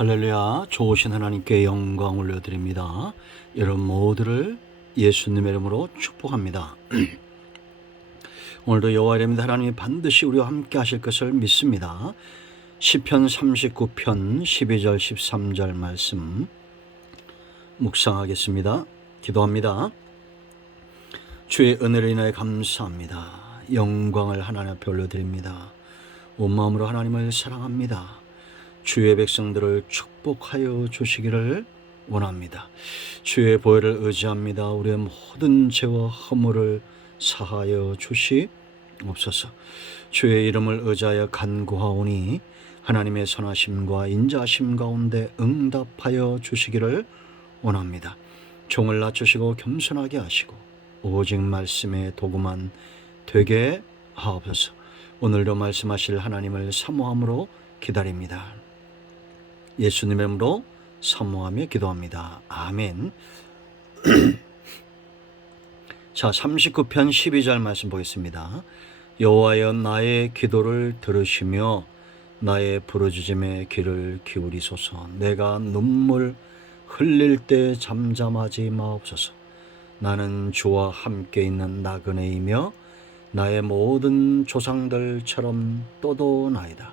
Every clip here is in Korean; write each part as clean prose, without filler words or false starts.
할렐루야. 좋으신 하나님께 영광 올려드립니다. 여러분 모두를 예수님의 이름으로 축복합니다. 오늘도 여호와 이름입니다. 하나님이 반드시 우리와 함께 하실 것을 믿습니다. 시편 39편 12절 13절 말씀 묵상하겠습니다. 기도합니다. 주의 은혜를 인하여 감사합니다. 영광을 하나님 앞에 올려드립니다. 온 마음으로 하나님을 사랑합니다. 주의 백성들을 축복하여 주시기를 원합니다. 주의 보혈을 의지합니다. 우리의 모든 죄와 허물을 사하여 주시옵소서. 주의 이름을 의지하여 간구하오니 하나님의 선하심과 인자하심 가운데 응답하여 주시기를 원합니다. 종을 낮추시고 겸손하게 하시고 오직 말씀의 도구만 되게 하옵소서. 오늘도 말씀하실 하나님을 사모함으로 기다립니다. 예수님의 이름으로 사모하며 기도합니다. 아멘. 자, 39편 12절 말씀 보겠습니다. 여호와여 나의 기도를 들으시며 나의 부르짖음에 귀를 기울이소서. 내가 눈물 흘릴 때 잠잠하지 마옵소서. 나는 주와 함께 있는 나그네이며 나의 모든 조상들처럼 떠도나이다.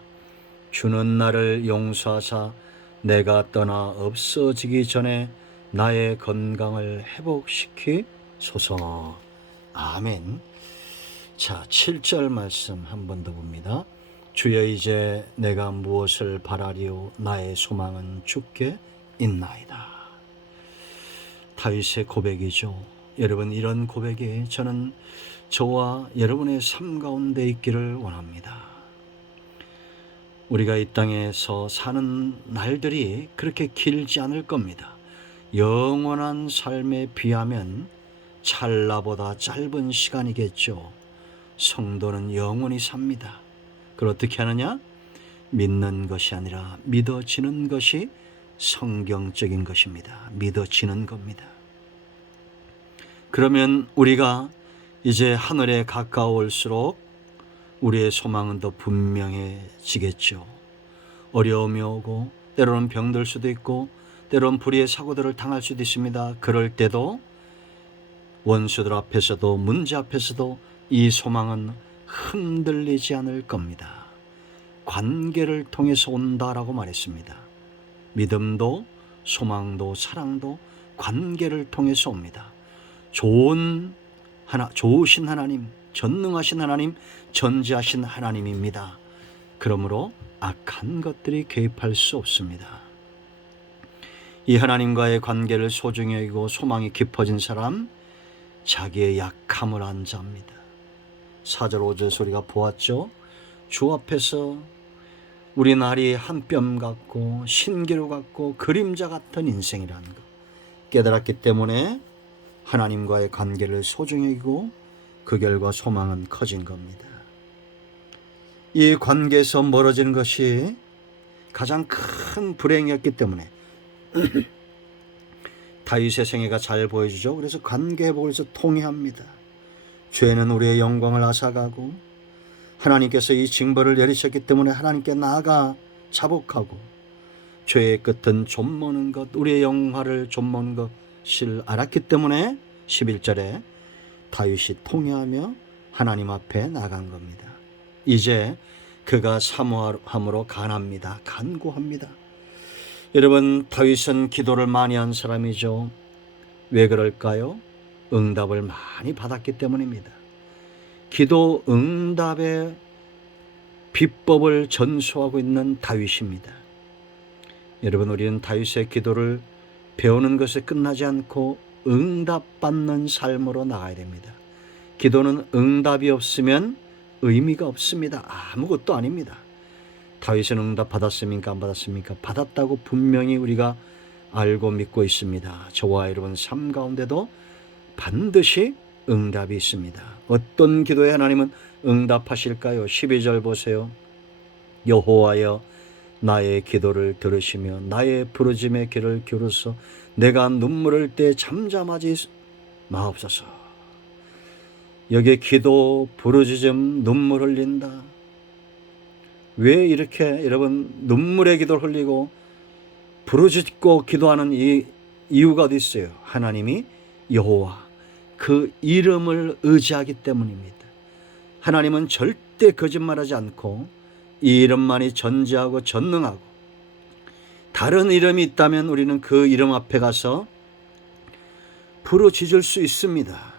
주는 나를 용서하사 내가 떠나 없어지기 전에 나의 건강을 회복시키소서. 아멘. 자, 7절 말씀 한 번 더 봅니다. 주여 이제 내가 무엇을 바라리오 나의 소망은 주께 있나이다. 다윗의 고백이죠. 여러분, 이런 고백이 저는 저와 여러분의 삶 가운데 있기를 원합니다. 우리가 이 땅에서 사는 날들이 그렇게 길지 않을 겁니다. 영원한 삶에 비하면 찰나보다 짧은 시간이겠죠. 성도는 영원히 삽니다. 그걸 어떻게 하느냐? 믿는 것이 아니라 믿어지는 것이 성경적인 것입니다. 믿어지는 겁니다. 그러면 우리가 이제 하늘에 가까울수록 우리의 소망은 더 분명해지겠죠. 어려움이 오고 때로는 병들 수도 있고 때로는 불의의 사고들을 당할 수도 있습니다. 그럴 때도 원수들 앞에서도 문제 앞에서도 이 소망은 흔들리지 않을 겁니다. 관계를 통해서 온다라고 말했습니다. 믿음도 소망도 사랑도 관계를 통해서 옵니다. 좋으신 하나님, 전능하신 하나님, 전지하신 하나님입니다. 그러므로 악한 것들이 개입할 수 없습니다. 이 하나님과의 관계를 소중히 여기고 소망이 깊어진 사람, 자기의 약함을 안잡니다. 4절 5절 소리가 보았죠. 주 앞에서 우리 날이 한 뼘 같고 신기루 같고 그림자 같은 인생이라는 것 깨달았기 때문에 하나님과의 관계를 소중히 여기고 그 결과 소망은 커진 겁니다. 이 관계에서 멀어지는 것이 가장 큰 불행이었기 때문에 다윗의 생애가 잘 보여주죠. 그래서 관계 회복을 위해서 통회합니다. 죄는 우리의 영광을 앗아가고 하나님께서 이 징벌을 내리셨기 때문에 하나님께 나아가 자복하고 죄의 끝은 좀머는 것, 우리의 영화를 좀머는 것을 알았기 때문에 11절에 다윗이 통회하며 하나님 앞에 나간 겁니다. 이제 그가 사모함으로 간합니다. 간구합니다. 여러분, 다윗은 기도를 많이 한 사람이죠. 왜 그럴까요? 응답을 많이 받았기 때문입니다. 기도 응답의 비법을 전수하고 있는 다윗입니다. 여러분, 우리는 다윗의 기도를 배우는 것에 끝나지 않고 응답받는 삶으로 나가야 됩니다. 기도는 응답이 없으면 의미가 없습니다. 아무것도 아닙니다. 다윗은 응답 받았습니까? 안 받았습니까? 받았다고 분명히 우리가 알고 믿고 있습니다. 저와 여러분 삶 가운데도 반드시 응답이 있습니다. 어떤 기도에 하나님은 응답하실까요? 12절 보세요. 여호와여 나의 기도를 들으시며 나의 부르짖음에 귀를 기울여서 내가 눈물 흘릴 때 잠잠하지 마옵소서. 여기에 기도, 부르짖음, 눈물 흘린다. 왜 이렇게 여러분 눈물의 기도를 흘리고 부르짖고 기도하는 이 이유가 어디 있어요? 하나님이 여호와, 그 이름을 의지하기 때문입니다. 하나님은 절대 거짓말하지 않고 이 이름만이 전지하고 전능하고, 다른 이름이 있다면 우리는 그 이름 앞에 가서 부르짖을 수 있습니다.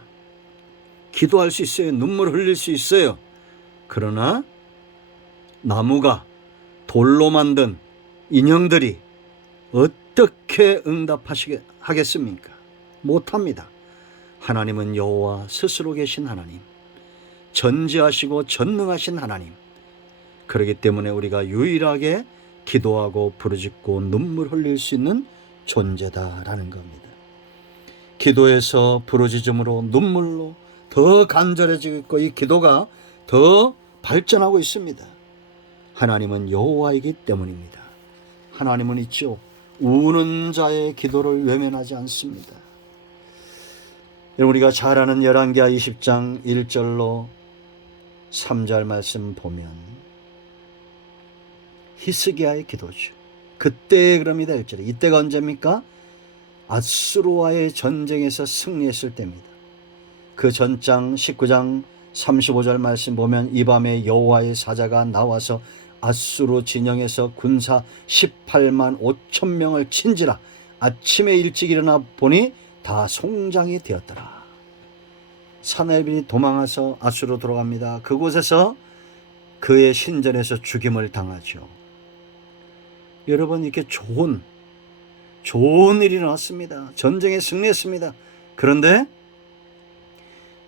기도할 수 있어요. 눈물 흘릴 수 있어요. 그러나 나무가 돌로 만든 인형들이 어떻게 응답하겠습니까? 못합니다. 하나님은 여호와 스스로 계신 하나님, 전지하시고 전능하신 하나님, 그렇기 때문에 우리가 유일하게 기도하고 부르짖고 눈물 흘릴 수 있는 존재다라는 겁니다. 기도에서 부르짖음으로 눈물로 더 간절해지고 있고, 이 기도가 더 발전하고 있습니다. 하나님은 여호와이기 때문입니다. 하나님은 있죠, 우는 자의 기도를 외면하지 않습니다. 우리가 잘 아는 열왕기하 20장 1절로 3절 말씀 보면 히스기야의 기도죠. 그때 그럽니다. 1절에. 이때가 언제입니까? 아수르와의 전쟁에서 승리했을 때입니다. 그 전장 19장 35절 말씀 보면 이 밤에 여호와의 사자가 나와서 아수르 진영에서 군사 18만 5천 명을 친지라. 아침에 일찍 일어나 보니 다 송장이 되었더라. 사내엘이 도망해서 아수르로 들어갑니다. 그곳에서 그의 신전에서 죽임을 당하죠. 여러분, 이렇게 좋은 일이 일어났습니다. 전쟁에 승리했습니다. 그런데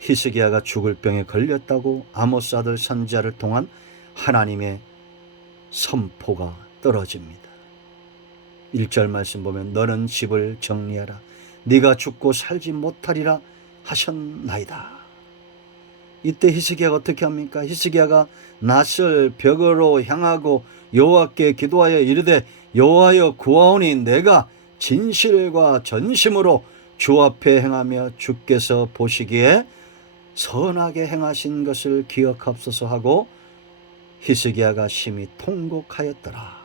히스기야가 죽을 병에 걸렸다고 아모스 아들 선지자를 통한 하나님의 선포가 떨어집니다. 1절 말씀 보면 너는 집을 정리하라. 네가 죽고 살지 못하리라 하셨나이다. 이때 히스기야가 어떻게 합니까? 히스기야가 낫을 벽으로 향하고 여호와께 기도하여 이르되 여호와여 구하오니 내가 진실과 전심으로 주 앞에 행하며 주께서 보시기에 선하게 행하신 것을 기억하옵소서 하고 히스기야가 심히 통곡하였더라.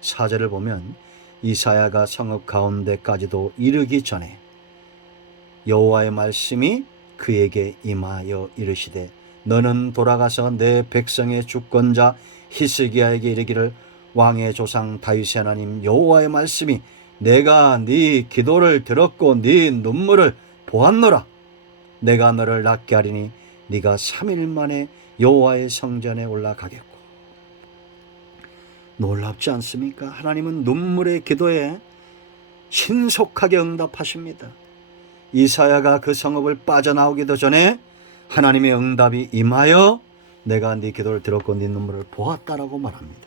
4절을 보면 이사야가 성읍 가운데까지도 이르기 전에 여호와의 말씀이 그에게 임하여 이르시되 너는 돌아가서 내 백성의 주권자 히스기야에게 이르기를 왕의 조상 다윗의 하나님 여호와의 말씀이 내가 네 기도를 들었고 네 눈물을 보았노라. 내가 너를 낫게 하리니 네가 3일 만에 여호와의 성전에 올라가겠고. 놀랍지 않습니까? 하나님은 눈물의 기도에 신속하게 응답하십니다. 이사야가 그 성읍을 빠져나오기도 전에 하나님의 응답이 임하여 내가 네 기도를 들었고 네 눈물을 보았다라고 말합니다.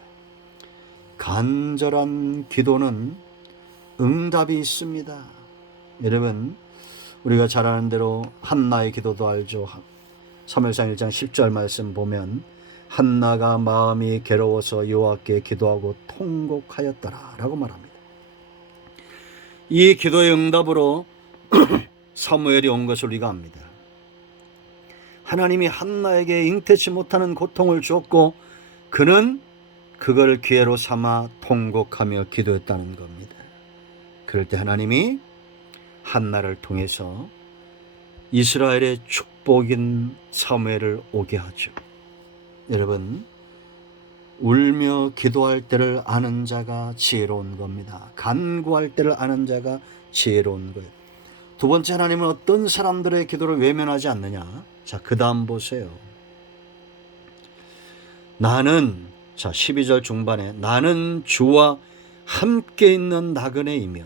간절한 기도는 응답이 있습니다. 여러분, 우리가 잘 아는 대로 한나의 기도도 알죠. 사무엘상 1장 10절 말씀 보면 한나가 마음이 괴로워서 여호와께 기도하고 통곡하였더라 라고 말합니다. 이 기도의 응답으로 사무엘이 온 것을 우리가 압니다. 하나님이 한나에게 잉태치 못하는 고통을 주었고 그는 그걸 기회로 삼아 통곡하며 기도했다는 겁니다. 그럴 때 하나님이 한나를 통해서 이스라엘의 축복인 사무엘을 오게 하죠. 여러분, 울며 기도할 때를 아는 자가 지혜로운 겁니다. 간구할 때를 아는 자가 지혜로운 거예요. 두 번째, 하나님은 어떤 사람들의 기도를 외면하지 않느냐. 자, 그 다음 보세요. 나는, 자 12절 중반에 나는 주와 함께 있는 나그네이며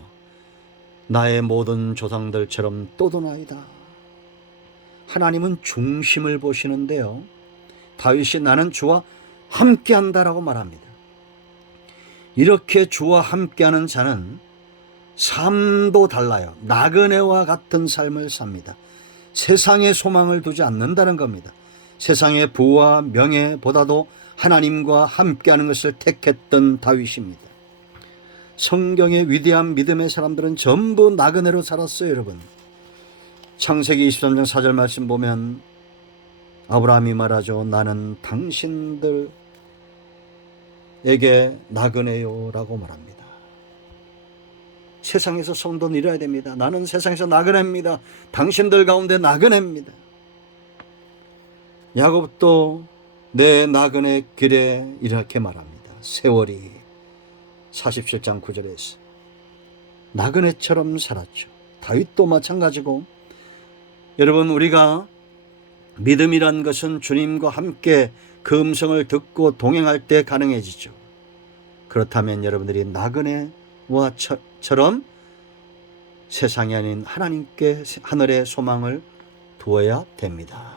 나의 모든 조상들처럼 또도나이다. 하나님은 중심을 보시는데요, 다윗이 나는 주와 함께한다라고 말합니다. 이렇게 주와 함께하는 자는 삶도 달라요. 나그네와 같은 삶을 삽니다. 세상에 소망을 두지 않는다는 겁니다. 세상의 부와 명예보다도 하나님과 함께하는 것을 택했던 다윗입니다. 성경의 위대한 믿음의 사람들은 전부 나그네로 살았어요. 여러분, 창세기 23장 4절 말씀 보면 아브라함이 말하죠. 나는 당신들에게 나그네요 라고 말합니다. 세상에서 성도는 이뤄야 됩니다. 나는 세상에서 나그네입니다. 당신들 가운데 나그네입니다. 야곱도 내 나그네 길에 이렇게 말합니다. 세월이 47장 9절에서 나그네처럼 살았죠. 다윗도 마찬가지고, 여러분, 우리가 믿음이란 것은 주님과 함께 그 음성을 듣고 동행할 때 가능해지죠. 그렇다면 여러분들이 나그네와처럼 세상이 아닌 하나님께 하늘의 소망을 두어야 됩니다.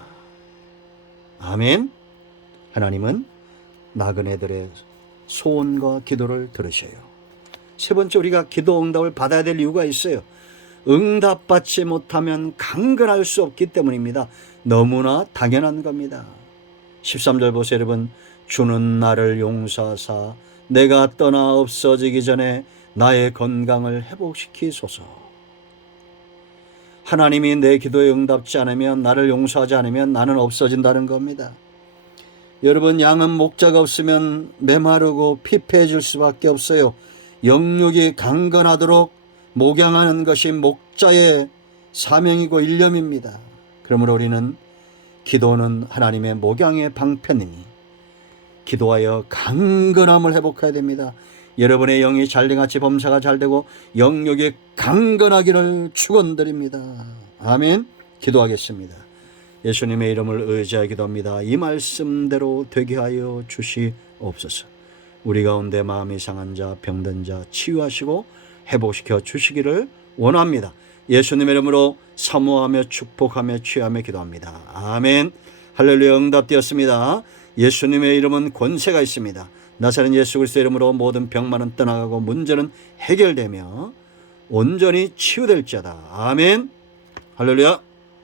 아멘. 하나님은 나그네들의 소원과 기도를 들으셔요. 세 번째, 우리가 기도 응답을 받아야 될 이유가 있어요. 응답받지 못하면 강건할 수 없기 때문입니다. 너무나 당연한 겁니다. 13절 보세요, 여러분. 주는 나를 용서하사 내가 떠나 없어지기 전에 나의 건강을 회복시키소서. 하나님이 내 기도에 응답지 않으면, 나를 용서하지 않으면 나는 없어진다는 겁니다. 여러분, 양은 목자가 없으면 메마르고 피폐해질 수밖에 없어요. 영육이 강건하도록 목양하는 것이 목자의 사명이고 일념입니다. 그러므로 우리는 기도는 하나님의 목양의 방편이니 기도하여 강건함을 회복해야 됩니다. 여러분의 영이 잘돼같이 범사가 잘되고 영육이 강건하기를 축원드립니다. 아멘. 기도하겠습니다. 예수님의 이름을 의지하여 기도합니다. 이 말씀대로 되게 하여 주시옵소서. 우리 가운데 마음이 상한 자, 병든 자 치유하시고 회복시켜 주시기를 원합니다. 예수님의 이름으로 사모하며 축복하며 취하며 기도합니다. 아멘. 할렐루야. 응답되었습니다. 예수님의 이름은 권세가 있습니다. 나사렛 예수 그리스도의 이름으로 모든 병만은 떠나가고 문제는 해결되며 온전히 치유될지어다. 아멘. 할렐루야.